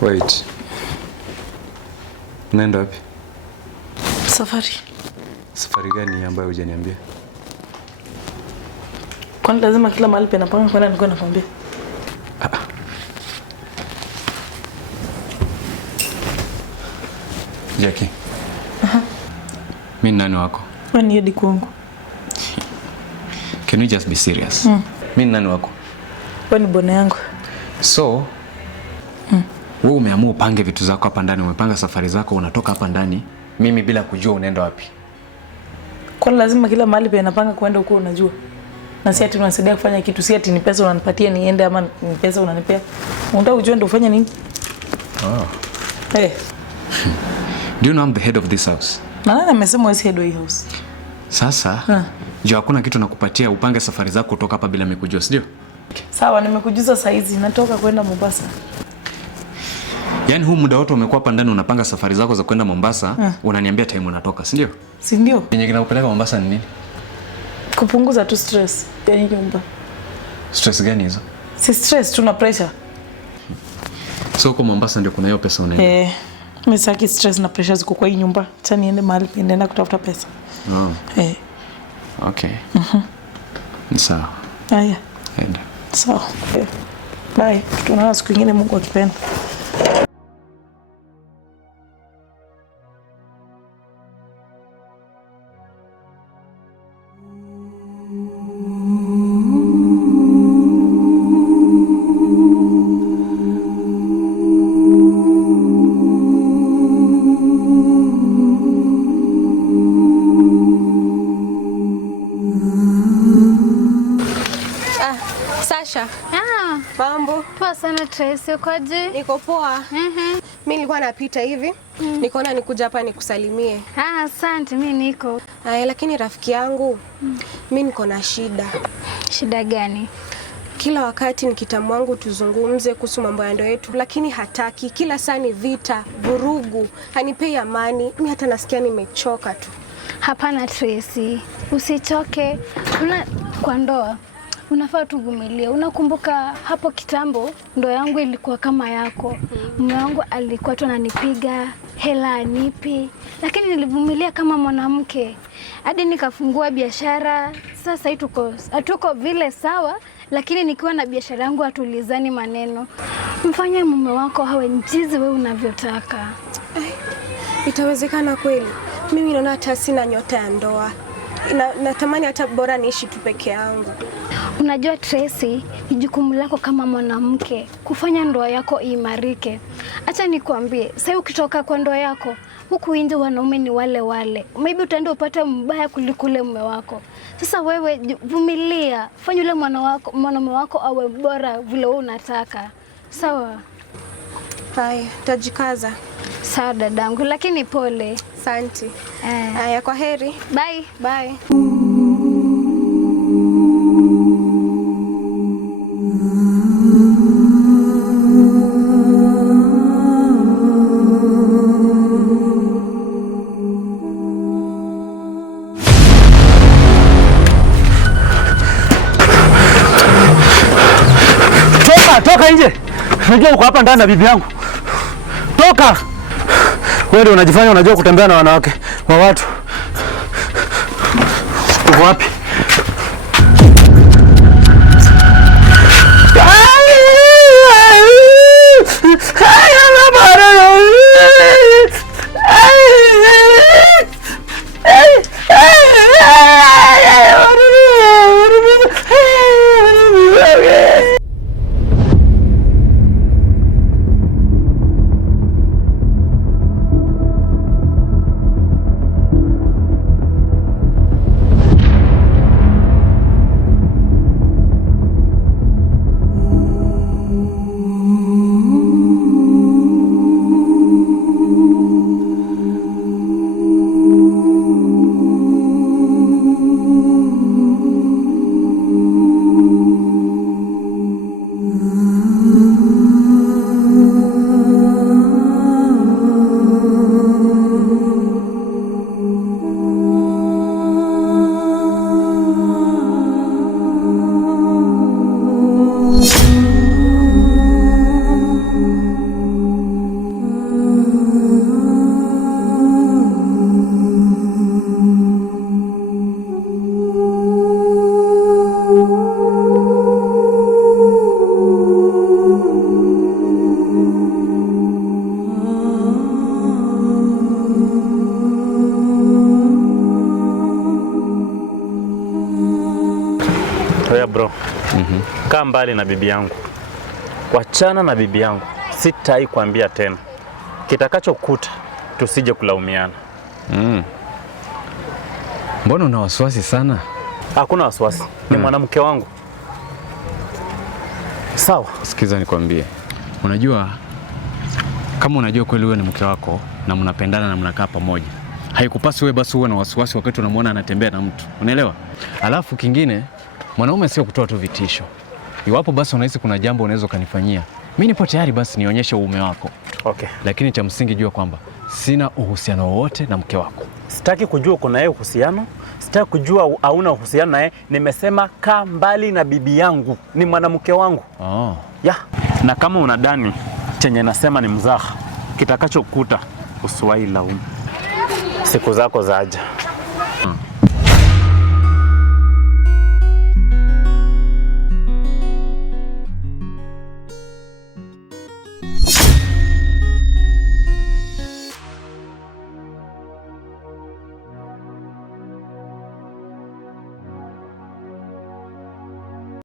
Wait. Unaenda wapi? Safari. Safari gani ambayo hujaniambia? Kwani lazima kila mahali penapanga kwenda niko nakwambia? Jackie. Mimi nani wako? Wewe ni Edi kwangu. Can you just be serious? Mimi nani wako? Wewe ni bwana yangu. So, wewe umeamua upange vitu zako hapa ndani, umepanga safari zako, unatoka hapa ndani, mimi bila kujua unaenda wapi? Kwani lazima kila mahali penapanga kwenda huko unajua? Na si ati unasaidia kufanya kitu, si ati ni pesa unanipatia niende ama ni pesa unanipea. Unataka ujue ndio ufanye nini? Hey. Do you know I'm the head of this house? Na nani amesema wewe head of this house? Sasa, jua hakuna kitu nakupatia upange safari zako kutoka hapa bila mikujua, sio? Sawa, nimekujuza saa hizi natoka kwenda Mombasa. Yaani huu muda wote umekuwa hapa ndani unapanga safari zako za kwenda Mombasa, unaniambia time unatoka, si ndio? Si ndio? Yenye kinakupeleka Mombasa ni nini? Kupunguza tu stress ya nyumba. Stress gani hizo? Si stress, tuna pressure. So huko Mombasa ndio kuna hiyo pesa unaenda? Mimi saki stress na pressure ziko kwa hii nyumba. Acha niende mahali penenda kutafuta pesa. Okay. Ni sawa. Haya. Enda. Sawa. Bye. Tutaonana siku nyingine Mungu akipenda. Sasha. Mambo. Poa sana Tracy, ukoje? Niko poa. Mimi nilikuwa napita hivi. Nikaona nikuja hapa nikusalimie. Asante, mimi niko. Lakini rafiki yangu, mimi niko na shida. Shida gani? Kila wakati nikitamu wangu tuzungumze kuhusu mambo ya ndoa yetu, lakini hataki. Kila saa ni vita, vurugu, hanipei amani. Mimi hata nasikia nimechoka tu. Hapana Tracy, usichoke. Kwa ndoa unafaa tuvumilie. Unakumbuka hapo kitambo ndoa yangu ilikuwa kama yako. Mume wangu alikuwa tu ananipiga, hela anipi, lakini nilivumilia kama mwanamke hadi nikafungua biashara. Sasa hatuko vile sawa, lakini nikiwa na biashara yangu hatulizani maneno. Mfanye mume wako awe jinsi wewe unavyotaka. Itawezekana kweli? Mimi naona hata sina nyota ya ndoa. Natamani hata bora niishi tu peke yangu. Unajua Tracy, ni jukumu lako kama mwanamke kufanya ndoa yako iimarike. Acha nikwambie, sasa ukitoka kwa ndoa yako, huku nje wanaume ni wale wale. Maybe utaenda upate mbaya kuliko ule mume wako. Sasa wewe vumilia, fanya yule mwanaume wako awe bora vile wewe unataka. Sawa? Haya, tajikaza. Sawa dadangu, lakini pole. Asante. Haya, kwa heri. Bye. Bye. Toka nje. Unajua uko hapa ndani na bibi yangu. Toka. Wewe ndio unajifanya unajua kutembea na wanawake wa watu. Uko wapi? mbali na bibi yangu. Wachana na bibi yangu. Sitai kuambia tena. Kitakachokuta tusije kulaumiana. Mbona una wasiwasi sana? Hakuna wasiwasi. Ni mwanamke wangu. Sawa. Sikiza nikwambie. Unajua kama unajua kweli wewe ni mke wako na mnapendana na mnakaa pamoja, haikupasi wewe basi uwe na wasiwasi wakati unamwona anatembea na mtu. Unaelewa? Alafu kingine, mwanaume sio kutoa tu vitisho. Iwapo basi unahisi kuna jambo unaweza kanifanyia, mimi nipo tayari basi nionyeshe uume wako. Okay. Lakini cha msingi jua kwamba sina uhusiano wowote na mke wako. Sitaki kujua kuna yeye uhusiano. Sitaki kujua hauna uhusiano naye. Nimesema kaa mbali na bibi yangu. Ni mwanamke wangu. Ya. Na kama unadani chenye nasema ni mzaha, kitakachokuta usiwahi laumu. Siku zako zaja.